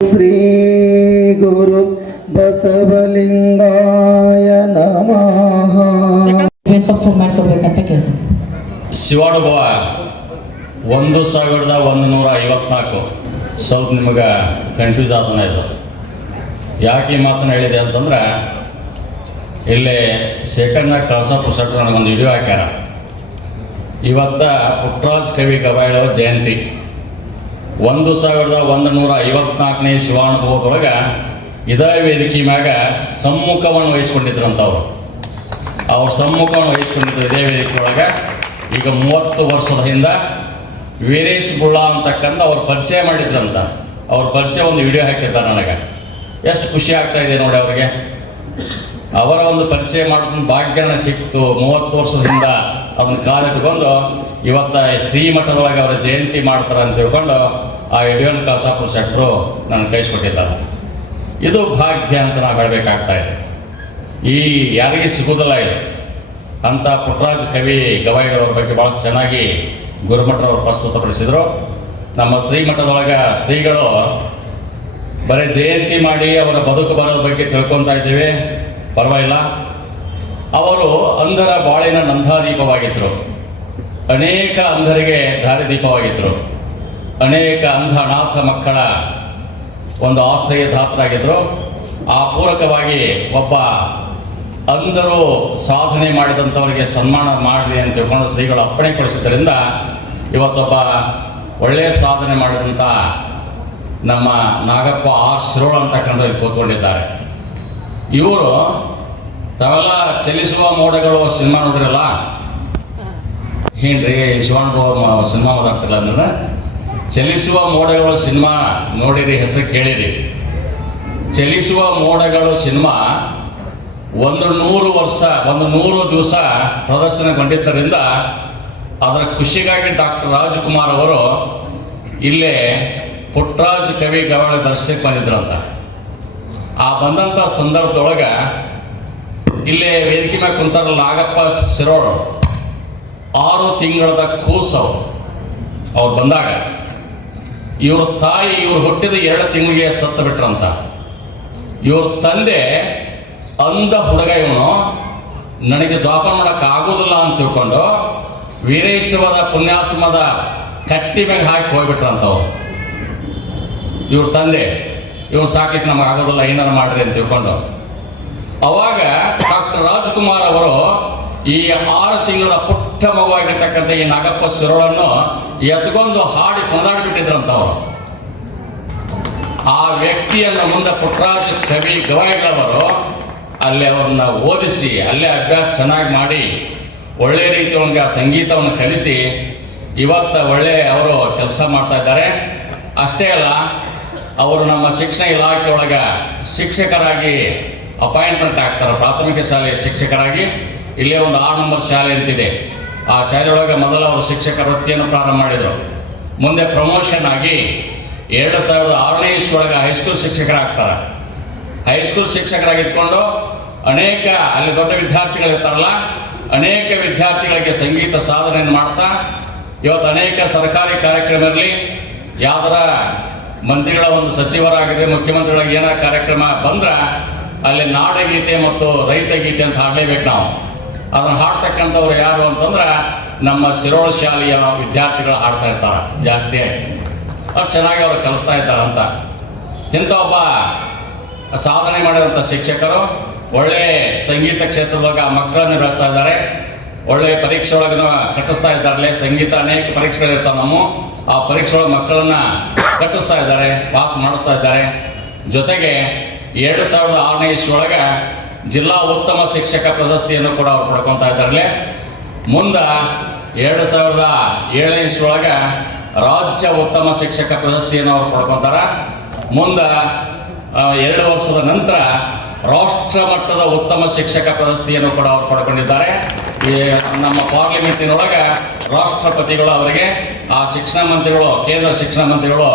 ಶ್ರೀ ಗುರು ಬಸವಲಿಂಗಾಯ ನಮಃ. ಸರ್ ಮಾಡ್ಕೊಡ್ಬೇಕಂತ ಕೇಳ್ಬೋದು ಶಿವಾನುಭವ ಒಂದು ಸಾವಿರದ ಒಂದು ನೂರ ಐವತ್ನಾಲ್ಕು. ಸ್ವಲ್ಪ ನಿಮಗೆ ಕನ್ಫ್ಯೂಸ್ ಆದನ ಇದು. ಯಾಕೆ ಈ ಮಾತನ್ನು ಹೇಳಿದೆ ಅಂತಂದ್ರೆ ಇಲ್ಲಿ ಶೇಖರ್ನ ಕಳಸ ಪುಸ್ತಕ ನನಗೊಂದು ವಿಡಿಯೋ ಹಾಕ್ಯಾರ. ಇವತ್ತ ಪುಟ್ಟರಾಜ್ ಕವಿ ಗವಾಯಿಗಳವ್ರ ಜಯಂತಿ. ಒಂದು ಸಾವಿರದ ಒಂದು ನೂರ ಐವತ್ನಾಲ್ಕನೇ ಶಿವಾನುಭವದೊಳಗೆ ಇದೇ ವೇದಿಕೆ ಮ್ಯಾಗ ಸಮ್ಮುಖವನ್ನು ವಹಿಸ್ಕೊಂಡಿದ್ರಂತ ಅವರು ಅವ್ರ ಸಮ್ಮುಖವನ್ನು ವಹಿಸ್ಕೊಂಡಿದ್ರು ಇದೇ ವೇದಿಕೆ ಒಳಗೆ ಈಗ ಮೂವತ್ತು ವರ್ಷದ ಹಿಂದೆ ವೀರೇಶ್ ಬುಳ್ಳ ಅಂತಕ್ಕಂಥ ಅವ್ರು ಪರಿಚಯ ಮಾಡಿದ್ರಂತ. ಅವ್ರ ಪರಿಚಯ ಒಂದು ವಿಡಿಯೋ ಹಾಕಿದ್ದಾರೆ ನನಗೆ. ಎಷ್ಟು ಖುಷಿ ಆಗ್ತಾ ಇದೆ ನೋಡಿ ಅವರಿಗೆ. ಅವರ ಒಂದು ಪರಿಚಯ ಮಾಡೋದನ್ನ ಭಾಗ್ಯನ ಸಿಕ್ತು ಮೂವತ್ತು ವರ್ಷದಿಂದ ಅದನ್ನ ಕಾಲಿಟ್ಕೊಂಡು ಇವತ್ತ ಶ್ರೀಮಠದೊಳಗೆ ಅವರ ಜಯಂತಿ ಮಾಡ್ತಾರೆ ಅಂತ ತಿಳ್ಕೊಂಡು ಆ ವಿಡಿಯೋನ ಕಳಸಾಪುರ ಸೆಂಟ್ರು ನನ್ನ ಕೈಸ್ಕೊಟ್ಟಿದ್ದಾರೆ ಇದು ಭಾಗ್ಯ ಅಂತ ನಾವು ಹೇಳಬೇಕಾಗ್ತಾ ಇದೆ. ಈ ಯಾರಿಗೆ ಸಿಗುವುದಿಲ್ಲ ಇದು. ಅಂತ ಪುಟ್ಟರಾಜ ಕವಿ ಗವಾಯಿಗಳವ್ರ ಬಗ್ಗೆ ಭಾಳ ಚೆನ್ನಾಗಿ ಗುರುಮಠರವರು ಪ್ರಸ್ತುತಪಡಿಸಿದರು. ನಮ್ಮ ಶ್ರೀಮಠದೊಳಗೆ ಶ್ರೀಗಳು ಬರೀ ಜಯಂತಿ ಮಾಡಿ ಅವರ ಬದುಕು ಬರೋದ್ರ ಬಗ್ಗೆ ತಿಳ್ಕೊತಾ ಇದ್ದೀವಿ. ಪರವಾಗಿಲ್ಲ. ಅವರು ಅಂಧರ ಬಾಳಿನ ನಂದಾದೀಪವಾಗಿದ್ದರು ಅನೇಕ ಅಂಧರಿಗೆ ದಾರಿದೀಪವಾಗಿದ್ದರು ಅನೇಕ ಅಂಧ ಅನಾಥ ಮಕ್ಕಳ ಒಂದು ಆಶ್ರಯ ದಾತರಾಗಿದ್ದರು ಆ ಪೂರಕವಾಗಿ ಒಬ್ಬ ಅಂಧರು ಸಾಧನೆ ಮಾಡಿದಂಥವರಿಗೆ ಸನ್ಮಾನ ಮಾಡಿರಿ ಅಂತ ತಿಳ್ಕೊಂಡು ಶ್ರೀಗಳು ಅಪ್ಪಣೆ ಕೊಡಿಸಿದ್ದರಿಂದ ಇವತ್ತೊಬ್ಬ ಒಳ್ಳೆಯ ಸಾಧನೆ ಮಾಡಿದಂಥ ನಮ್ಮ ನಾಗಪ್ಪ ಆರ್ ಶಿರೋಳ ಅಂತಕ್ಕಂಥ ಇಲ್ಲಿ ಕೂತ್ಕೊಂಡಿದ್ದಾರೆ ಇವರು ತಾವೆಲ್ಲ ಚಲಿಸುವ ಮೋಡಗಳು ಸಿನಿಮಾ ನೋಡಿರಲ್ಲ? ಏನ್ರಿ ಶಿವಣ್ಣ ಸಿನಿಮಾ ಮಾತಾಡ್ತಿಲ್ಲ ಅಂದ್ರೆ ಚಲಿಸುವ ಮೋಡಗಳು ಸಿನಿಮಾ, ನೋಡಿರಿ ಹೆಸರು ಕೇಳಿರಿ. ಚಲಿಸುವ ಮೋಡಗಳು ಸಿನಿಮಾ ಒಂದು ನೂರು ವರ್ಷ, ಒಂದು ನೂರು ದಿವಸ ಪ್ರದರ್ಶನಗೊಂಡಿದ್ದರಿಂದ ಅದರ ಖುಷಿಗಾಗಿ ಡಾಕ್ಟರ್ ರಾಜ್ಕುಮಾರ್ ಅವರು ಇಲ್ಲೇ ಪುಟ್ಟರಾಜ್ ಕವಿ ಗವಳ ದರ್ಶನಕ್ಕೆ ಬಂದಿದ್ರಂತ. ಆ ಬಂದಂಥ ಸಂದರ್ಭದೊಳಗೆ ಇಲ್ಲೇ ವೇದಿಕೆ ಮೇಲೆ ಕುಂತಾರ ನಾಗಪ್ಪ ಶಿರೋಳ್ ಆರು ತಿಂಗಳದ ಕೂಸವು ಅವ್ರು ಬಂದಾಗ ಇವ್ರ ತಾಯಿ, ಇವ್ರು ಹುಟ್ಟಿದ ಎರಡು ತಿಂಗಳಿಗೆ ಸತ್ತು ಬಿಟ್ರಂತ. ಇವ್ರ ತಂದೆ ಅಂದ ಹುಡುಗ ಇವನು. ನನಗೆ ಜೋಪಾನ ಮಾಡಕ್ಕೆ ಆಗೋದಿಲ್ಲ ಅಂತ ತಿಳ್ಕೊಂಡು ವೀರೇಶ್ವರದ ಪುಣ್ಯಾಶ್ರಮದ ಕಟ್ಟಿ ಮ್ಯಾಗ ಹಾಕಿ ಹೋಗ್ಬಿಟ್ರಂತವು ಇವ್ರ ತಂದೆ, ಇವ್ನು ಸಾಕಿತ್ತು ನಮಗೆ ಆಗೋದಿಲ್ಲ, ಏನಾರು ಮಾಡ್ರಿ ಅಂತ ತಿಳ್ಕೊಂಡು. ಅವಾಗ ಡಾಕ್ಟರ್ ರಾಜ್ಕುಮಾರ್ ಅವರು ಈ ಆರು ತಿಂಗಳ ಪುಟ್ಟ ಮಗುವಾಗಿರ್ತಕ್ಕಂಥ ಈ ನಾಗಪ್ಪ ಸುರಳನ್ನು ಎತ್ಕೊಂಡು ಹಾಡಿ ಕೊಂದಾಡ್ಬಿಟ್ಟಿದ್ರಂತ ಅವರು ಆ ವ್ಯಕ್ತಿಯನ್ನು ಮುಂದೆ ಪುಟ್ಟರಾಜ ಕವಿ ಗವಾಯಿಗಳವರು ಅಲ್ಲಿ ಅವ್ರನ್ನ ಓದಿಸಿ, ಅಲ್ಲೇ ಅಭ್ಯಾಸ ಚೆನ್ನಾಗಿ ಮಾಡಿ, ಒಳ್ಳೆ ರೀತಿಯೊಳಗೆ ಆ ಸಂಗೀತವನ್ನು ಕಲಿಸಿ, ಇವತ್ತು ಒಳ್ಳೆ ಅವರು ಕೆಲಸ ಮಾಡ್ತಾ ಇದ್ದಾರೆ. ಅಷ್ಟೇ ಅಲ್ಲ, ಅವರು ನಮ್ಮ ಶಿಕ್ಷಣ ಇಲಾಖೆಯೊಳಗೆ ಶಿಕ್ಷಕರಾಗಿ ಅಪಾಯಿಂಟ್ಮೆಂಟ್ ಆಗ್ತಾರೆ, ಪ್ರಾಥಮಿಕ ಶಾಲೆಯ ಶಿಕ್ಷಕರಾಗಿ. ಇಲ್ಲೇ ಒಂದು ಆರು ನಂಬರ್ ಶಾಲೆ ಅಂತಿದೆ. ಆ ಶಾಲೆಯೊಳಗೆ ಮೊದಲು ಅವರು ಶಿಕ್ಷಕ ವೃತ್ತಿಯನ್ನು ಪ್ರಾರಂಭ ಮಾಡಿದರು. ಮುಂದೆ ಪ್ರಮೋಷನ್ ಆಗಿ ಎರಡು ಸಾವಿರದ ಆರನೇ ಇಸ್ವೊಳಗೆ ಹೈಸ್ಕೂಲ್ ಶಿಕ್ಷಕರಾಗ್ತಾರೆ. ಹೈಸ್ಕೂಲ್ ಶಿಕ್ಷಕರಾಗಿದ್ಕೊಂಡು ಅನೇಕ, ಅಲ್ಲಿ ದೊಡ್ಡ ವಿದ್ಯಾರ್ಥಿಗಳಿರ್ತಾರಲ್ಲ, ಅನೇಕ ವಿದ್ಯಾರ್ಥಿಗಳಿಗೆ ಸಂಗೀತ ಸಾಧನೆಯನ್ನು ಮಾಡ್ತಾ, ಇವತ್ತು ಅನೇಕ ಸರ್ಕಾರಿ ಕಾರ್ಯಕ್ರಮ ಇರಲಿ, ಯಾವ್ದಾರ ಮಂತ್ರಿಗಳ ಒಂದು ಸಚಿವರಾಗಿರಲಿ, ಮುಖ್ಯಮಂತ್ರಿಗಳಿಗೆ ಏನಾರ ಕಾರ್ಯಕ್ರಮ ಬಂದ್ರೆ ಅಲ್ಲಿ ನಾಡಗೀತೆ ಮತ್ತು ರೈತ ಗೀತೆ ಅಂತ ಹಾಡಲೇಬೇಕು ನಾವು. ಅದನ್ನು ಹಾಡ್ತಕ್ಕಂಥವ್ರು ಯಾರು ಅಂತಂದ್ರೆ ನಮ್ಮ ಶಿರೋಳ ಶಾಲೆಯ ವಿದ್ಯಾರ್ಥಿಗಳು ಹಾಡ್ತಾ ಇರ್ತಾರೆ, ಜಾಸ್ತಿ ಅವ್ರು ಚೆನ್ನಾಗಿ ಅವ್ರು ಕಲಿಸ್ತಾ ಇದ್ದಾರಂತ ಇಂಥ ಒಬ್ಬ ಸಾಧನೆ ಮಾಡಿದಂಥ ಶಿಕ್ಷಕರು ಒಳ್ಳೆ ಸಂಗೀತ ಕ್ಷೇತ್ರದೊಳಗೆ ಆ ಮಕ್ಕಳನ್ನು ಬೆಳೆಸ್ತಾ ಇದ್ದಾರೆ. ಒಳ್ಳೆ ಪರೀಕ್ಷೆ ಒಳಗನ ಕಟ್ಟಿಸ್ತಾ ಇದ್ದಾರಲ್ಲೇ, ಸಂಗೀತ ಅನೇಕ ಪರೀಕ್ಷೆಗಳಿರ್ತಾವೆ ನಮ್ಮ. ಆ ಪರೀಕ್ಷೆ ಒಳಗೆ ಮಕ್ಕಳನ್ನ ಕಟ್ಟಿಸ್ತಾ ಇದ್ದಾರೆ, ಪಾಸ್ ಮಾಡಿಸ್ತಾ ಇದ್ದಾರೆ. ಜೊತೆಗೆ ಎರಡು ಸಾವಿರದ ಆರನೇ ಇಸ್ವಿಯೊಳಗೆ ಜಿಲ್ಲಾ ಉತ್ತಮ ಶಿಕ್ಷಕ ಪ್ರಶಸ್ತಿಯನ್ನು ಕೂಡ ಅವ್ರು ಪಡ್ಕೊತಾ ಇದ್ದಾರೆ ಮುಂದೆ ಎರಡು ಸಾವಿರದ ಏಳನೇ ರಾಜ್ಯ ಉತ್ತಮ ಶಿಕ್ಷಕ ಪ್ರಶಸ್ತಿಯನ್ನು ಅವ್ರು ಪಡ್ಕೊತಾರೆ. ಮುಂದೆ ಎರಡು ವರ್ಷದ ನಂತರ ರಾಷ್ಟ್ರ ಮಟ್ಟದ ಉತ್ತಮ ಶಿಕ್ಷಕ ಪ್ರಶಸ್ತಿಯನ್ನು ಕೂಡ ಅವರು ಪಡ್ಕೊಂಡಿದ್ದಾರೆ. ಈ, ನಮ್ಮ ಪಾರ್ಲಿಮೆಂಟಿನೊಳಗೆ ರಾಷ್ಟ್ರಪತಿಗಳು ಅವರಿಗೆ, ಆ ಶಿಕ್ಷಣ ಮಂತ್ರಿಗಳು, ಕೇಂದ್ರ ಶಿಕ್ಷಣ ಮಂತ್ರಿಗಳು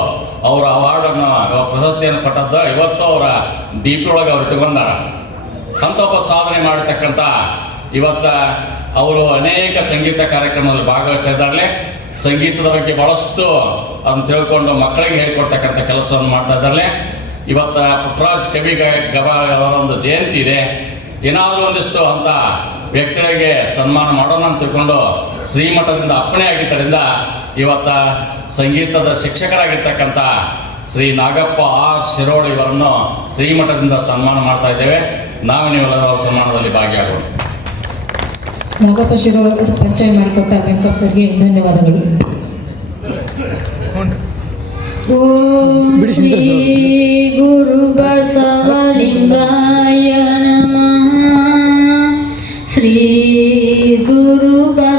ಅವರ ಅವಾರ್ಡನ್ನು ಪ್ರಶಸ್ತಿಯನ್ನು ಕೊಟ್ಟದ್ದು ಇವತ್ತು ಅವರ ದೀಪಿಯೊಳಗೆ ಅವ್ರು ಇಟ್ಕೊಂಡಾರ. ಅಂತ ಸಾಧನೆ ಮಾಡತಕ್ಕಂಥ ಇವತ್ತು ಅವರು ಅನೇಕ ಸಂಗೀತ ಕಾರ್ಯಕ್ರಮದಲ್ಲಿ ಭಾಗವಹಿಸ್ತಾ ಇದ್ದಾರೆ ಸಂಗೀತದ ಬಗ್ಗೆ ಬಹಳಷ್ಟು ಅದನ್ನು ತಿಳ್ಕೊಂಡು ಮಕ್ಕಳಿಗೆ ಹೇಳ್ಕೊಡ್ತಕ್ಕಂಥ ಕೆಲಸವನ್ನು ಮಾಡ್ತಾ ಇದ್ದಾರೆ ಇವತ್ತು ಪುಟ್ಟರಾಜ್ ಕವಿ ಅವರ ಒಂದು ಜಯಂತಿ ಇದೆ. ಏನಾದರೂ ಒಂದಿಷ್ಟು ಅಂತ ವ್ಯಕ್ತಿಗಳಿಗೆ ಸನ್ಮಾನ ಮಾಡೋಣ ಅಂತ ತಿಳ್ಕೊಂಡು ಶ್ರೀಮಠದಿಂದ ಅಪ್ಪಣೆ ಆಗಿದ್ದರಿಂದ ಇವತ್ತು ಸಂಗೀತದ ಶಿಕ್ಷಕರಾಗಿರ್ತಕ್ಕಂಥ ಶ್ರೀ ನಾಗಪ್ಪ ಆರ್ ಶಿರೋಳ್ ಇವರನ್ನು ಶ್ರೀಮಠದಿಂದ ಸನ್ಮಾನ ಮಾಡ್ತಾ ಇದ್ದೇವೆ. ನಾವು ನೀವೆಲ್ಲರೂ ಅವರ ಸನ್ಮಾನದಲ್ಲಿ ಭಾಗಿಯಾಗೋಣ. ನಾಗಪ್ಪ ಶಿರೋಳವರು ಪರಿಚಯ ಮಾಡಿಕೊಟ್ಟ ವೆಂಕಪ್ ಸರ್ಗೆ ಧನ್ಯವಾದಗಳು. ಓಂ ಶ್ರೀ ಗುರು ಬಸವಲಿಂಗಾಯ ನಮಃ. ಶ್ರೀ ಗುರು ಬಸವಲಿಂಗಾಯ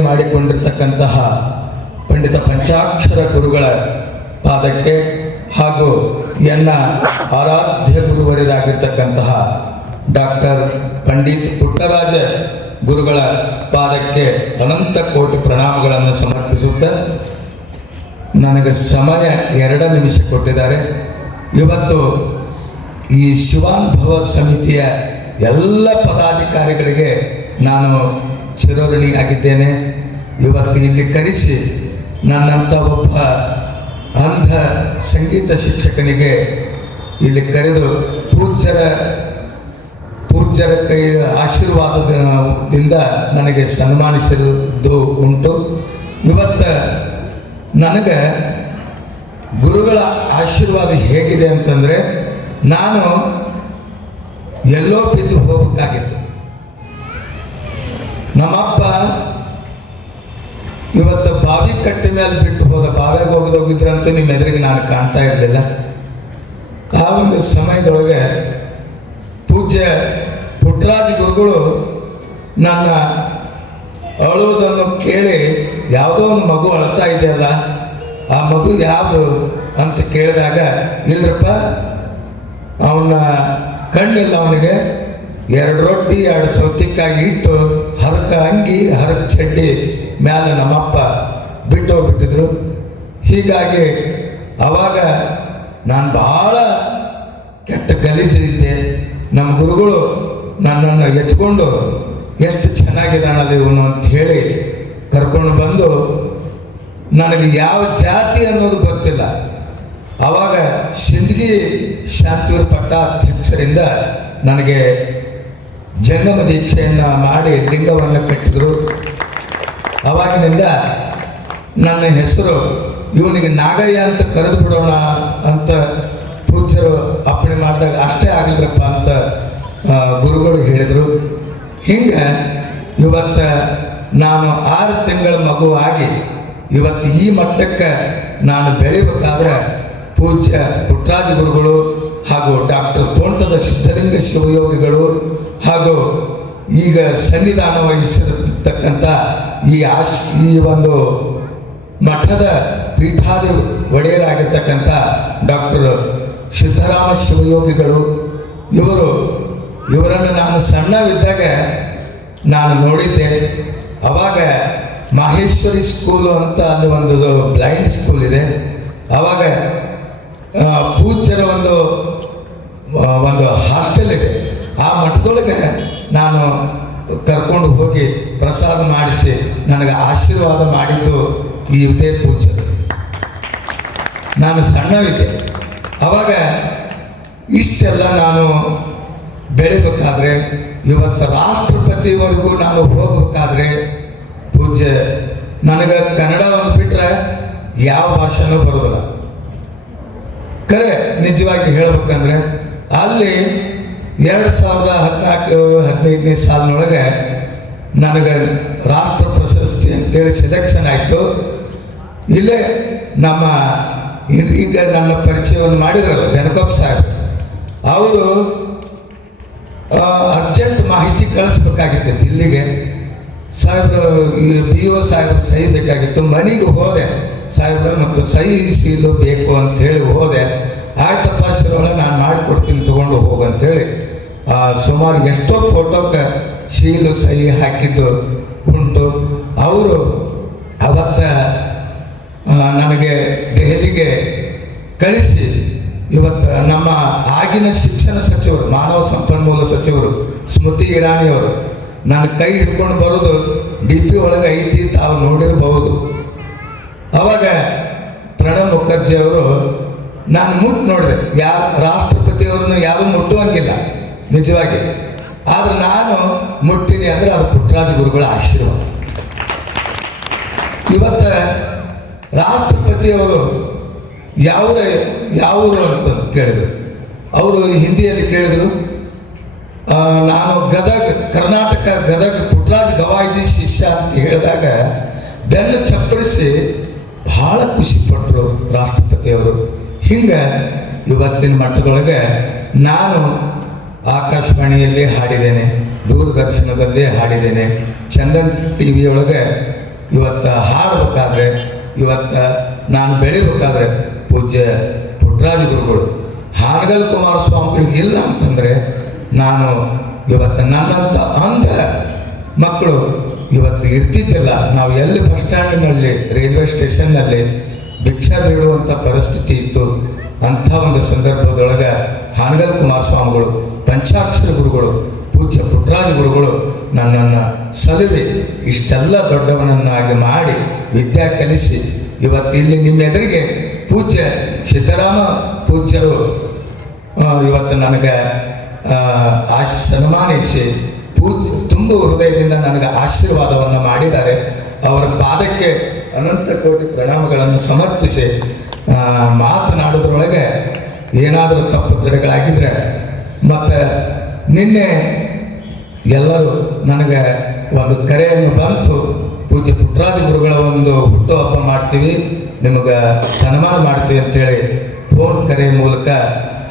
ಮಾಡಿಕೊಂಡಿರ್ತಕ್ಕಂತಹ ಪಂಡಿತ ಪಂಚಾಕ್ಷರ ಗುರುಗಳ ಪಾದಕ್ಕೆ ಹಾಗೂ ಎನ್ನ ಆರಾಧ್ಯ ಗುರುವರಿದಾಗಿರ್ತಕ್ಕಂತಹ ಡಾಕ್ಟರ್ ಪಂಡಿತ್ ಪುಟ್ಟರಾಜ ಗುರುಗಳ ಪಾದಕ್ಕೆ ಅನಂತ ಕೋಟಿ ಪ್ರಣಾಮಗಳನ್ನು ಸಮರ್ಪಿಸುತ್ತಾ ನನಗೆ ಸಮಯ ಎರಡು ನಿಮಿಷ ಕೊಟ್ಟಿದ್ದಾರೆ. ಇವತ್ತು ಈ ಶಿವಾನುಭವ ಸಮಿತಿಯ ಎಲ್ಲ ಪದಾಧಿಕಾರಿಗಳಿಗೆ ನಾನು ಚಿರೋರಣಿ ಆಗಿದ್ದೇನೆ. ಇವತ್ತು ಇಲ್ಲಿ ಕರೆಸಿ ನನ್ನಂಥ ಒಬ್ಬ ಅಂಧ ಸಂಗೀತ ಶಿಕ್ಷಕನಿಗೆ ಇಲ್ಲಿ ಕರೆದು ಪೂಜ್ಯರ ಪೂಜ್ಯರ ಕೈ ಆಶೀರ್ವಾದದಿಂದ ನನಗೆ ಸನ್ಮಾನಿಸಿರುವುದು ಉಂಟು. ಇವತ್ತು ನನಗೆ ಗುರುಗಳ ಆಶೀರ್ವಾದ ಹೇಗಿದೆ ಅಂತಂದರೆ ನಾನು ಎಲ್ಲೋ ಬಿದ್ದು ಹೋಗಬೇಕಾಗಿತ್ತು. ನಮ್ಮಪ್ಪ ಇವತ್ತು ಬಾವಿ ಕಟ್ಟೆ ಮೇಲೆ ಬಿಟ್ಟು ಹೋದ, ಬಾವಿಗೆ ಹೋಗಿದ್ ಹೋಗಿದ್ರಂತೂ ನಿಮ್ಮ ಎದುರಿಗೆ ನಾನು ಕಾಣ್ತಾ ಇರಲಿಲ್ಲ. ಆ ಒಂದು ಸಮಯದೊಳಗೆ ಪೂಜ್ಯ ಪುಟ್ಟರಾಜ ಗುರುಗಳು ನನ್ನ ಅಳುವುದನ್ನು ಕೇಳಿ, ಯಾವುದೋ ಒಂದು ಮಗು ಅಳ್ತಾ ಇದೆಯಲ್ಲ, ಆ ಮಗು ಯಾವುದು? ಅಂತ ಕೇಳಿದಾಗ, ಇಲ್ರಪ್ಪ ಅವನ ಕಣ್ಣಿಲ್ಲ ಅವನಿಗೆ ಎರಡು ರೊಟ್ಟಿ, ಎರಡು ಸೌತಿಕಾಯಿ ಇಟ್ಟು ಹರಕ ಅಂಗಿ, ಹರಕ ಚಡ್ಡಿ ಮ್ಯಾಲೆ ನಮ್ಮಪ್ಪ ಬಿಟ್ಟು ಹೋಗ್ಬಿಟ್ಟಿದ್ರು. ಹೀಗಾಗಿ ಅವಾಗ ನಾನು ಭಾಳ ಕೆಟ್ಟ ಗಲೀಜಿದ್ದೆ ನಮ್ಮ ಗುರುಗಳು ನನ್ನನ್ನು ಎತ್ಕೊಂಡು ಎಷ್ಟು ಚೆನ್ನಾಗಿದ್ದಾನಲ್ಲ ಇವನು ಅಂತ ಹೇಳಿ ಕರ್ಕೊಂಡು ಬಂದು ನನಗೆ ಯಾವ ಜಾತಿ ಅನ್ನೋದು ಗೊತ್ತಿಲ್ಲ. ಆವಾಗ ಸಿಂದಗಿ ಶಾಂತಿವರ ಪಟ್ಟಾಧ್ಯಕ್ಷರಿಂದ ನನಗೆ ಜಂಗಮ ದೀಕ್ಷೆಯನ್ನು ಮಾಡಿ ಲಿಂಗವನ್ನು ಕಟ್ಟಿದರು. ಅವಾಗಿನಿಂದ ನನ್ನ ಹೆಸರು ಇವನಿಗೆ ನಾಗಯ್ಯ ಅಂತ ಕರೆದು ಬಿಡೋಣ ಅಂತ ಪೂಜ್ಯರು ಅಪ್ಪಣೆ ಮಾಡಿದಾಗ ಅಷ್ಟೇ ಆಗಲ್ರಪ್ಪ ಅಂತ ಗುರುಗಳು ಹೇಳಿದರು. ಹಿಂಗೆ ಇವತ್ತು ನಾನು ಆರು ತಿಂಗಳ ಮಗುವಾಗಿ ಇವತ್ತು ಈ ಮಟ್ಟಕ್ಕೆ ನಾನು ಬೆಳಿಬೇಕಾದ್ರೆ ಪೂಜ್ಯ ಪುಟ್ಟರಾಜ ಗುರುಗಳು ಹಾಗೂ ಡಾಕ್ಟರ್ ತೋಂಟದ ಸಿದ್ಧಲಿಂಗ ಶಿವಯೋಗಿಗಳು ಹಾಗೂ ಈಗ ಸನ್ನಿಧಾನ ವಹಿಸಿರತಕ್ಕಂಥ ಈ ಆಶ್ ಈ ಒಂದು ಮಠದ ಪೀಠಾದಿ ಒಡೆಯರಾಗಿರ್ತಕ್ಕಂಥ ಡಾಕ್ಟರ್ ಸಿದ್ದರಾಮ ಶಿವಯೋಗಿಗಳು ಇವರು ಇವರನ್ನು ನಾನು ಸಣ್ಣವಿದ್ದಾಗ ನಾನು ನೋಡಿದ್ದೆ. ಅವಾಗ ಮಾಹೇಶ್ವರಿ ಸ್ಕೂಲು ಅಂತ ಅಲ್ಲಿ ಒಂದು ಬ್ಲೈಂಡ್ ಸ್ಕೂಲ್ ಇದೆ. ಅವಾಗ ಆ, ಪೂಜ್ಯರ ಒಂದು ಒಂದು ಹಾಸ್ಟೆಲ್ ಇದೆ. ಆ ಮಠದೊಳಗೆ ನಾನು ಕರ್ಕೊಂಡು ಹೋಗಿ ಪ್ರಸಾದ ಮಾಡಿಸಿ ನನಗೆ ಆಶೀರ್ವಾದ ಮಾಡಿದ್ದು ಈ ಇದೇ ಪೂಜೆ ನಾನು ಸಣ್ಣವಿದ್ದೆ ಅವಾಗ ಇಷ್ಟೆಲ್ಲ ನಾನು ಬೆಳಿಬೇಕಾದ್ರೆ ಇವತ್ತು ರಾಷ್ಟ್ರಪತಿವರೆಗೂ ನಾನು ಹೋಗಬೇಕಾದ್ರೆ ಪೂಜೆ ನನಗೆ ಕನ್ನಡ ಒಂದು ಬಿಟ್ಟರೆ ಯಾವ ಭಾಷೆನೂ ಬರೋದಿಲ್ಲ ಕರೆ, ನಿಜವಾಗಿ ಹೇಳಬೇಕಂದ್ರೆ ಅಲ್ಲಿ ಎರಡು ಸಾವಿರದ ಹದಿನಾಲ್ಕು ಹದಿನೈದನೇ ಸಾಲಿನೊಳಗೆ ನನಗೆ ರಾಷ್ಟ್ರ ಪ್ರಶಸ್ತಿ ಅಂತೇಳಿ ಸೆಲೆಕ್ಷನ್ ಆಯಿತು. ಇಲ್ಲೇ ನಮ್ಮ ಈಗ ನನ್ನ ಪರಿಚಯವನ್ನು ಮಾಡಿದ್ರಲ್ಲ ಬೆನಕಪ್ಪ ಸಾಹೇಬ್. ಅವರು ಅರ್ಜೆಂಟ್ ಮಾಹಿತಿ ಕಳಿಸ್ಬೇಕಾಗಿತ್ತು ದಿಲ್ಲಿಗೆ. ಸಾಹೇಬ್ರು ಬಿ ಒ ಸಾಹೇಬ್ರು ಸಹಿ ಬೇಕಾಗಿತ್ತು. ಮನೆಗೆ ಹೋದೆ ಸಾಹೇಬ್ರ ಮತ್ತು ಸಹಿ ಸೀಲು ಬೇಕು ಅಂತ ಹೇಳಿ ಹೋದೆ. ಆಯ್ತಪ್ಪ ಶಿರೋಳ ನಾನು ಮಾಡಿಕೊಡ್ತೀನಿ ತೊಗೊಂಡು ಆ, ಸುಮಾರು ಎಷ್ಟೋ ಫೋಟೋಕ್ಕೆ ಸೀಲು ಸಹಿ ಹಾಕಿದ್ದು ಉಂಟು. ಅವರು ಅವತ್ತ ನನಗೆ ದೆಹಲಿಗೆ ಕಳಿಸಿ ಇವತ್ತು ನಮ್ಮ ಆಗಿನ ಶಿಕ್ಷಣ ಸಚಿವರು, ಮಾನವ ಸಂಪನ್ಮೂಲ ಸಚಿವರು ಸ್ಮೃತಿ ಇರಾನಿಯವರು ನನ್ನ ಕೈ ಹಿಡ್ಕೊಂಡು ಬರೋದು ಡಿ ಪಿ ಒಳಗೆ ಐತಿ, ತಾವು ನೋಡಿರಬಹುದು. ಅವಾಗ ಪ್ರಣಬ್ ಮುಖರ್ಜಿ ಅವರು, ನಾನು ಮುಟ್ಟು ನೋಡಿದೆ. ಯಾರು ರಾಷ್ಟ್ರಪತಿಯವ್ರನ್ನ ಯಾರೂ ಮುಟ್ಟುವಂಗಿಲ್ಲ. ನಿಜವಾಗಿ. ಆದ್ರೆ ನಾನು ಮುಟ್ಟಿನಿ ಅಂದ್ರೆ ಅದು ಪುಟ್ಟರಾಜ ಗುರುಗಳ ಆಶೀರ್ವಾದ. ಇವತ್ತ ರಾಷ್ಟ್ರಪತಿಯವರು ಯಾವ ಯಾವರು ಅಂತ ಕೇಳಿದರು. ಅವರು ಹಿಂದಿಯಲ್ಲಿ ಕೇಳಿದರು ನಾನು ಗದಗ, ಕರ್ನಾಟಕ ಗದಗ ಪುಟ್ಟರಾಜ್ ಗವಾಯಿಜಿ ಶಿಷ್ಯ ಅಂತ ಹೇಳಿದಾಗ ಬೆನ್ನು ಚಪ್ಪರಿಸಿ ಬಹಳ ಖುಷಿಪಟ್ಟರು ರಾಷ್ಟ್ರಪತಿಯವರು ಹಿಂಗೆ ಇವತ್ತಿನ ಮಟ್ಟದೊಳಗೆ ನಾನು ಆಕಾಶವಾಣಿಯಲ್ಲಿ ಹಾಡಿದ್ದೇನೆ, ದೂರದರ್ಶನದಲ್ಲಿ ಹಾಡಿದ್ದೇನೆ. ಚಂದನ್ ಟಿ ವಿಯೊಳಗೆ ಇವತ್ತು ಹಾಡಬೇಕಾದ್ರೆ, ಇವತ್ತು ನಾನು ಬೆಳಿಬೇಕಾದ್ರೆ ಪೂಜ್ಯ ಪುಟ್ಟರಾಜ ಗುರುಗಳು, ಹಾಡಗಲ್ ಕುಮಾರಸ್ವಾಮಿಗಳಿಗೆ ಇಲ್ಲ ಅಂತಂದರೆ, ನಾನು ಇವತ್ತು ನನ್ನಂಥ ಅಂಧ ಮಕ್ಕಳು ಇವತ್ತು ಇರ್ತಿದ್ದಿಲ್ಲ. ನಾವು ಎಲ್ಲಿ ಬಸ್ ಸ್ಟ್ಯಾಂಡ್ನಲ್ಲಿ, ರೈಲ್ವೆ ಸ್ಟೇಷನ್ನಲ್ಲಿ ಭಿಕ್ಷೆ ಬೀಳುವಂಥ ಪರಿಸ್ಥಿತಿ ಇತ್ತು, ಅಂಥ ಒಂದು ಸಂದರ್ಭದೊಳಗೆ ಹಾನಗಲ್ ಕುಮಾರಸ್ವಾಮಿಗಳು ಪಂಚಾಕ್ಷರ ಗುರುಗಳು, ಪೂಜ್ಯ ಪುಟ್ಟರಾಜ ಗುರುಗಳು ನನ್ನನ್ನು ಸಲುವೆ ಇಷ್ಟೆಲ್ಲ ದೊಡ್ಡವನನ್ನಾಗಿ ಮಾಡಿ ವಿದ್ಯಾ ಕಲಿಸಿ ಇವತ್ತು ಇಲ್ಲಿ ನಿಮ್ಮ ಎದುರಿಗೆ ಪೂಜ್ಯ ಸಿದ್ದರಾಮ ಪೂಜ್ಯರು ಇವತ್ತು ನನಗೆ ಆಶ್, ಸನ್ಮಾನಿಸಿ ಪೂಜ್, ತುಂಬ ಹೃದಯದಿಂದ ನನಗೆ ಆಶೀರ್ವಾದವನ್ನು ಮಾಡಿದ್ದಾರೆ. ಅವರ ಪಾದಕ್ಕೆ ಅನಂತ ಕೋಟಿ ಪ್ರಣಾಮಗಳನ್ನು ಸಮರ್ಪಿಸಿ ಮಾತನಾಡೋದ್ರೊಳಗೆ ಏನಾದರೂ ತಪ್ಪು ತಡೆಗಳಾಗಿದ್ರೆ ಮತ್ತು ನಿನ್ನೆ ಎಲ್ಲರೂ ನನಗೆ ಒಂದು ಕರೆಯನ್ನು ಬಂತು, ಪೂಜ್ಯ ಪುಟ್ಟರಾಜ ಗುರುಗಳ ಒಂದು ಹುಟ್ಟುಹಬ್ಬ ಮಾಡ್ತೀವಿ, ನಿಮಗೆ ಸನ್ಮಾನ ಮಾಡ್ತೀವಿ ಅಂತೇಳಿ ಫೋನ್ ಕರೆ ಮೂಲಕ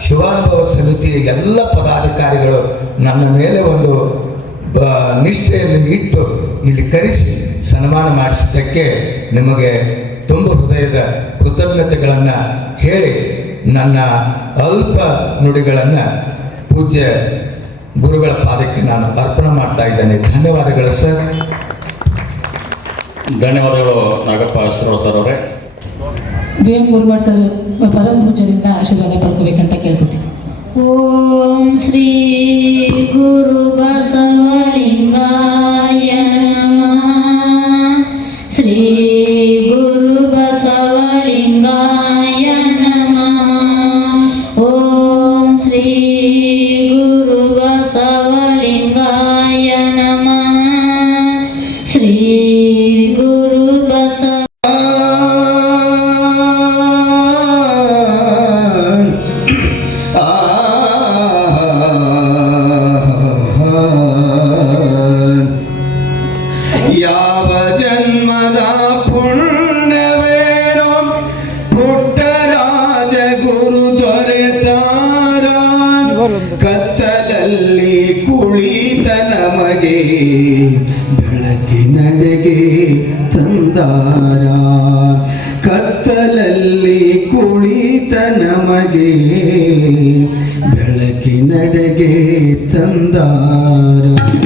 ಶಿವಾನುಭವ ಸಮಿತಿಯ ಎಲ್ಲ ಪದಾಧಿಕಾರಿಗಳು ನನ್ನ ಮೇಲೆ ಒಂದು ನಿಷ್ಠೆಯನ್ನು ಇಟ್ಟು ಇಲ್ಲಿ ಕರೆಸಿ ಸನ್ಮಾನ ಮಾಡಿಸಿದ್ದಕ್ಕೆ ನಿಮಗೆ ತುಂಬ ಹೃದಯದ ಕೃತಜ್ಞತೆಗಳನ್ನು ಹೇಳಿ ನನ್ನ ಅಲ್ಪ ನುಡಿಗಳನ್ನು ಪೂಜ್ಯ ಗುರುಗಳ ಪಾದಕ್ಕೆ ನಾನು ಅರ್ಪಣೆ ಮಾಡ್ತಾ ಇದ್ದೇನೆ. ಧನ್ಯವಾದಗಳು ಸರ್ ಧನ್ಯವಾದಗಳು ನಾಗಪ್ಪ ಶಿರೋ ಸರ್ ಅವರೇ. ವೇಮ್ ಗುರುಮಠ ಗುರುವಾಡ್ ಸರ್ ಪರಮ ಪೂಜ್ಯದಿಂದ ಆಶೀರ್ವಾದ ಪಡ್ಕೋಬೇಕಂತ ಕೇಳ್ಕೊತೀನಿ. ಓಂ ಶ್ರೀ ಗುರು ಬಸವಲಿಂಗಾಯ ನಮಃ. ಶ್ರೀ ಜನ್ಮದ ಪುಣ್ಯವೇಣೋ ಪುಟ್ಟರಾಜ ಗುರು ದೊರೆತಾರ. ಕತ್ತಲಲ್ಲಿ ಕುಳಿತ ನಮಗೆ ಬೆಳಕಿನಡೆಗೆ ತಂದಾರ. ಕತ್ತಲಲ್ಲಿ ಕುಳಿತ ನಮಗೆ ಬೆಳಕಿನಡೆಗೆ ತಂದಾರ.